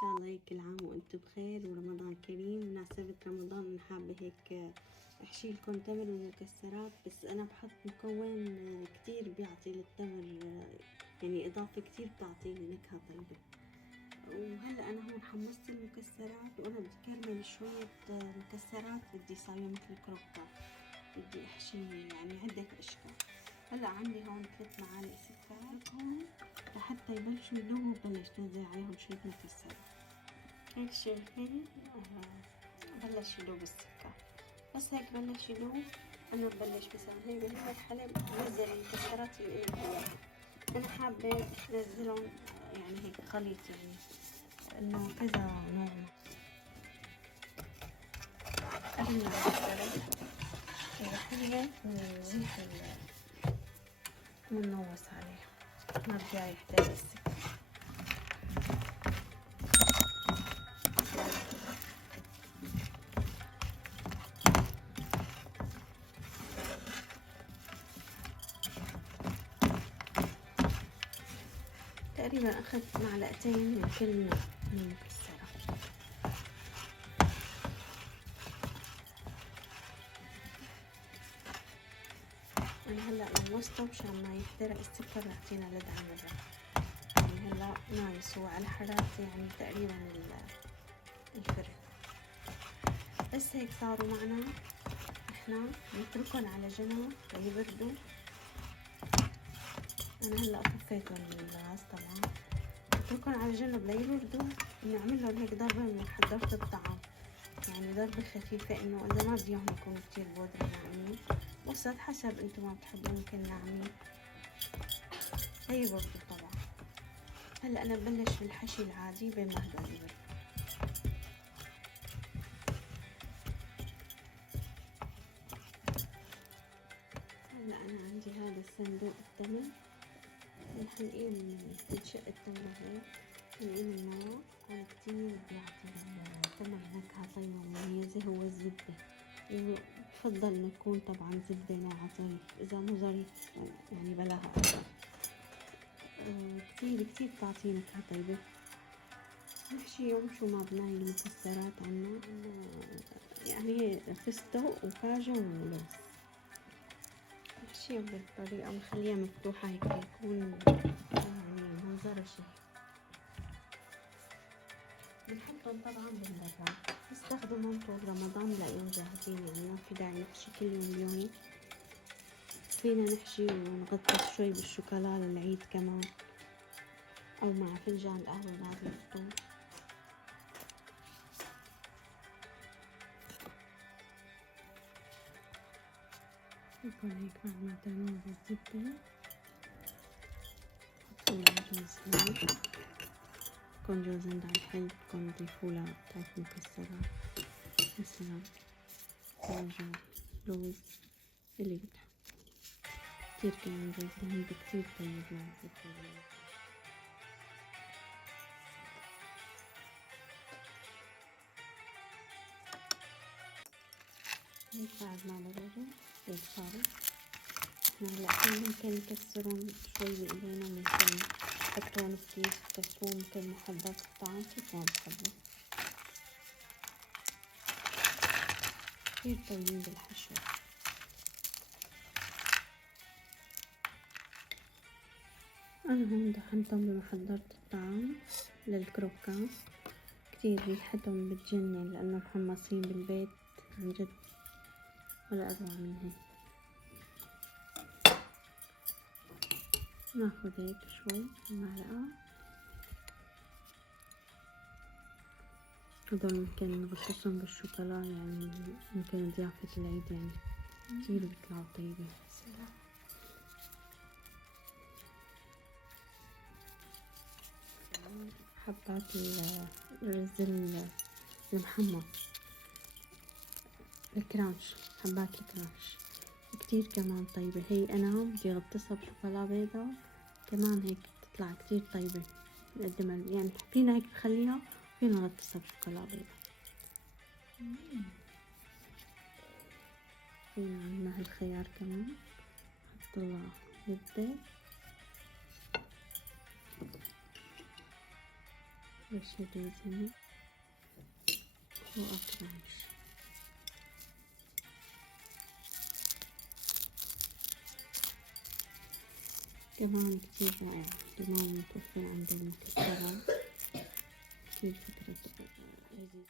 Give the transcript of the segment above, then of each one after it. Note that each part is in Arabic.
شاء الله هيك كل عام وانتم بخير ورمضان كريم. مناسبة رمضان انا حابة هيك احشي لكم تمر ومكسرات، بس انا بحط مكون كتير بيعطي للتمر يعني اضافة كتير بتعطي نكهة طيبة. وهلا انا هون حمصت المكسرات وانا بدي كرمل شوية مكسرات، بدي صاير مثل كروكات، بدي احشي يعني عدة اشكال. هلا عندي هون 3 معالق سكر هون لحتى يبلشوا يذوبوا، بلش نزل عليهم شوية مكسرات هيك شايفين. بلش يذوب السكر، بس هيك بلش يذوب انا ببلش مثلا هيك بجيب حليب بنزل المكسرات اللي إياها. انا حابة نزلهم يعني هيك خليط، يعني انه كذا نوع. قبل ما نزل الحليب نزيح وننوص عليه، ما بدي يحتاج السكر. تقريبا أخذت معلقتين من كل نوع من المكسرات. أنا هلأ نوصته مشان ما يحترق السكر ويعطينا لدعة مرة. يعني هلأ نايس هو على حرارة يعني تقريبا الفرن. بس هيك صاروا معنا، احنا نتركهم على جنب ليبردوا. أنا هلأ طفيتهم الغاز طبعا، نتركهم على جنب ليبردوا ونعمل لهم هيك ضربة من حضرت الطعام، يعني ضربة خفيفة، انه اذا ما بديهم يكونوا كتير بودرة ناعمين، وسط حسب انتم ما بتحبوا يمكن ناعمين هي برضو طبعا. هلا انا ببلش بالحشي العادي بين ما هدول يبردوا. هلا انا عندي هذا الصندوق التمر، الحلقين بتنشق التمر هيك، حلقين النار هون كتير بيعطي التمر نكهة طيبة مميزة. هو الزبدة، وبفضل انه يكون طبعا زبدة ناعمة ظريف، اذا مو ظريف يعني بلاها اكثر. كتير كتير بتعطي نكهة طيبة. نحشي يوم شو ما بناي المكسرات عنا، يعني فستق وكاجو ولوز. نحشيهم بالطريقة مخليها مفتوحة هيك يكون يعني منظرها شيء. بنحطهم طبعا بالبراد، نستخدمهم طول رمضان لاقيهم جاهزين، يعني ما في داعي نحشي كل يوم. فينا نحشي ونغطس شوي بالشوكولا للعيد كمان، او مع فنجان قهوة بعد الفطور. يكون هيك بعد ما تعملوا بالزبدة حطوا لها جوز هند، يكون جوز هند على الحلو، بدكم تضيفوا لها بتاعت مكسرات مثلا كاجو لوز اللي بتحب. كتير كمان جوز الهند كتير طيب للزبدة. هيك بعد ما بردوا هيك صاروا. احنا هلا ممكن نكسرهم شوي بايدينا، ممكن نحطهم بكيس تكسروهم مثل محبات الطعام كيف ما بتحبوا. كتير طيبين بالحشو. انا هون دهنتهم بمحضرة الطعام للكروكان، كتير ريحتهم بتجنن لانه محمصين بالبيت عن جد، ولا اروع من هيك. ناخد هيك شوي معلقة، هدول ممكن نغطسهم بالشوكولا، يعني ممكن ضيافة العيد، يعني كتير بيطلعوا طيبين. حبات الرز المحمص، الكرانش، حبات الكرانش كتير كمان طيبة. هي أنا بدي أغطسها بشوكولا بيضة كمان، هيك بتطلع كتير طيبة. نقدمها يعني فينا هيك نخليها، فينا نغطسها بشوكولا بيضة. فينا عنا هالخيار كمان، حطلها زبدة رشة زيت وأطرش. كمان كتير رائع، كمان متوفر عند المكسرات، كتير فكرة لذيذة.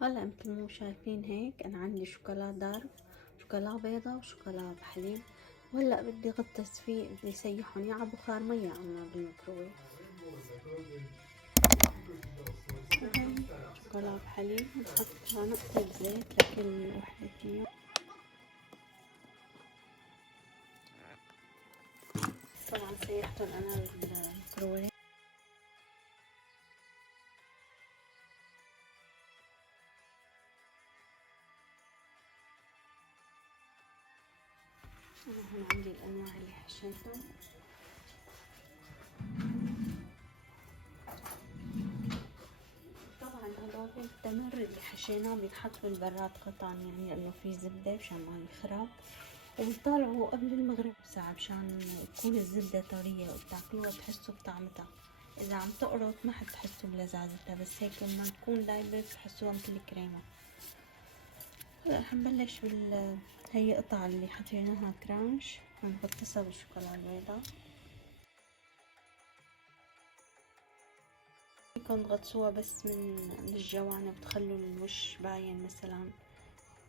هلا مثل ما شايفين هيك انا عندي شوكولا دارك، شوكولا بيضة وشوكولا بحليب، وهلا بدي غطس فيه، بدي سيحهم يا بخار مية عنا بالميكروويف. شوكولا بحليب ونحط نقطة زيت لكل وحدة فيهم. طبعا سيحتهم انا بالميكروويف. أنا هون عندي الأنواع اللي حشيتهم. طبعا هدول التمر اللي حشيناه بينحط بالبراد قطعا، يعني إنه في زبدة مشان ما يخرب، وبيطلعوا قبل المغرب بساعة مشان تكون الزبدة طرية وبتاكلوها تحسوا بطعمتها. إذا عم تقرط ما حتحسوا بلذاذتها، بس هيك لما تكون دايبة بتحسوها مثل الكريمة. هلا حنبلش هي قطع اللي حطيناها كرانش، هنغطسها بالشوكولا البيضاء. فيكن تغطسوها بس من الجوانب، تخلوا الوش باين مثلا،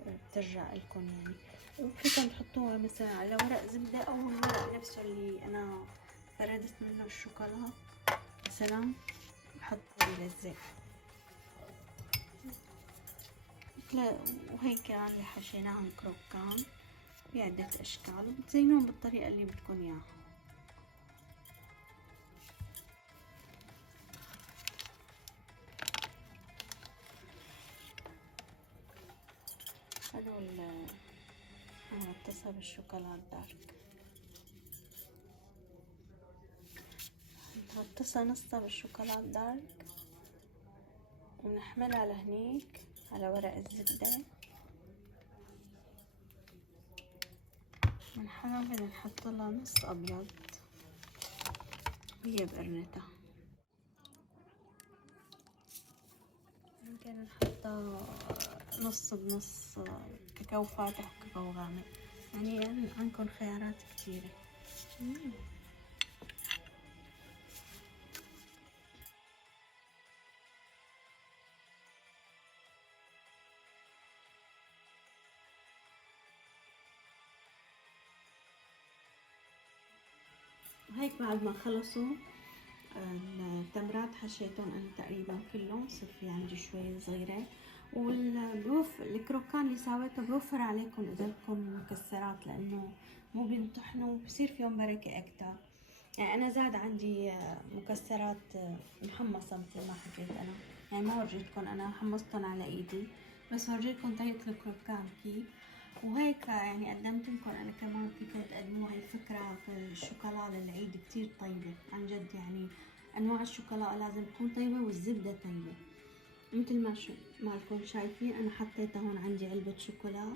بترجع لكم يعني. وفيكن تحطوها مثلا على ورق زبدة او الورق نفسه اللي انا فردت منه الشوكولا مثلا، بحطه بلزق. وهي كمان اللي حشيناهم كروكان بعدة اشكال، وبتزينوهم بالطريقة اللي بدكم اياها. هدول هنغطسها بالشوكولا الدارك، نغطسها نصها بالشوكولا الدارك ونحملها لهنيك على ورق الزبدة، ونحاول نحط لها نص أبيض وهي بقرنتها. ممكن نحطها نص بنص، كاكاو فاتح وكاكاو غامق، يعني عندكم خيارات كتيرة. وهيك بعد ما خلصوا التمرات حشيتهم انا تقريبا كلهم، صار في عندي شوية صغيرة. الكروكان اللي سويته بوفر عليكم اذا بدكم مكسرات، لانه مو بينطحنوا، بصير فيهم بركة اكتر. يعني انا زاد عندي مكسرات محمصة مثل ما حكيت انا، يعني ما ورجيتكم انا حمصتهم على ايدي، بس ورجيتكم طريقة الكروكان كيف. وهيك يعني قدمت لكم انا كمان فيكم تقدموا هاي الفكرة في الشوكولا للعيد، كتير طيبة عن جد. يعني انواع الشوكولا لازم تكون طيبة والزبدة طيبة. مثل ما لكم شايفين انا حطيتها هون عندي علبة شوكولا،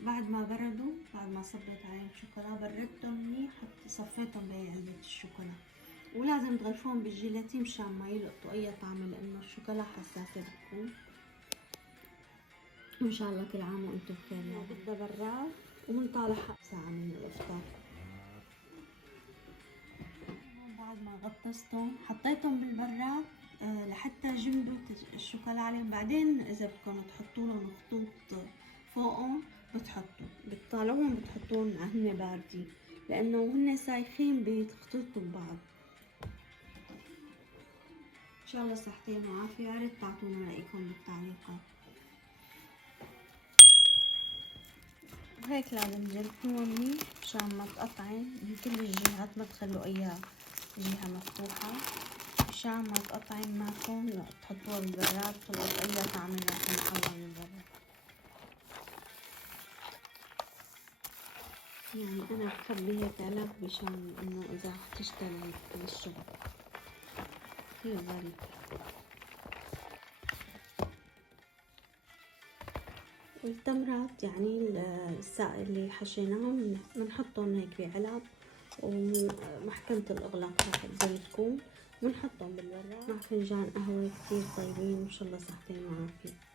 بعد ما بردوا، بعد ما صبيت عليهم شوكولا بردتهم منيح، صفيتهم بهي علبة الشوكولا. ولازم تغلفوهم بالجيلاتين مشان ما يلقطوا اي طعم، لانه الشوكولا حساسة بتكون. وان شاء الله كل عام وانتم بخير. يعني بدها براد ومنطالع ساعة من الافطار. بعد ما غطستهم حطيتهم بالبراد لحتى جمدوا الشوكولا عليهم. بعدين اذا بدكم تحطوا لهم خطوط فوقهم بتحطوا، بتطالعوهم بتحطوهم هن باردين، لانه هن سايخين بيختلطوا ببعض. ان شاء الله صحتين وعافية، يا ريت تعطونا رأيكم بالتعليقات. وهيك لازم تجربوها منيح مشان ما تقطعن من كل الجهات، ما تخلوا اي جهة مفتوحة مشان ما تقطعن معكم. تحطوها بالبراد تطلعوا اي طعم راح ينحلى من برا. يعني انا بخبي هيك علب مشان انه اذا تشتغل بالشغل كثير ظريف. والتمرات يعني السائل اللي حشيناهم بنحطهم هيك بعلب، ومحكمة الإغلاق زي ما تكون، ونحطهم بالبراد مع فنجان قهوة كتير طيبين، وإن شاء الله صحتين وعافية.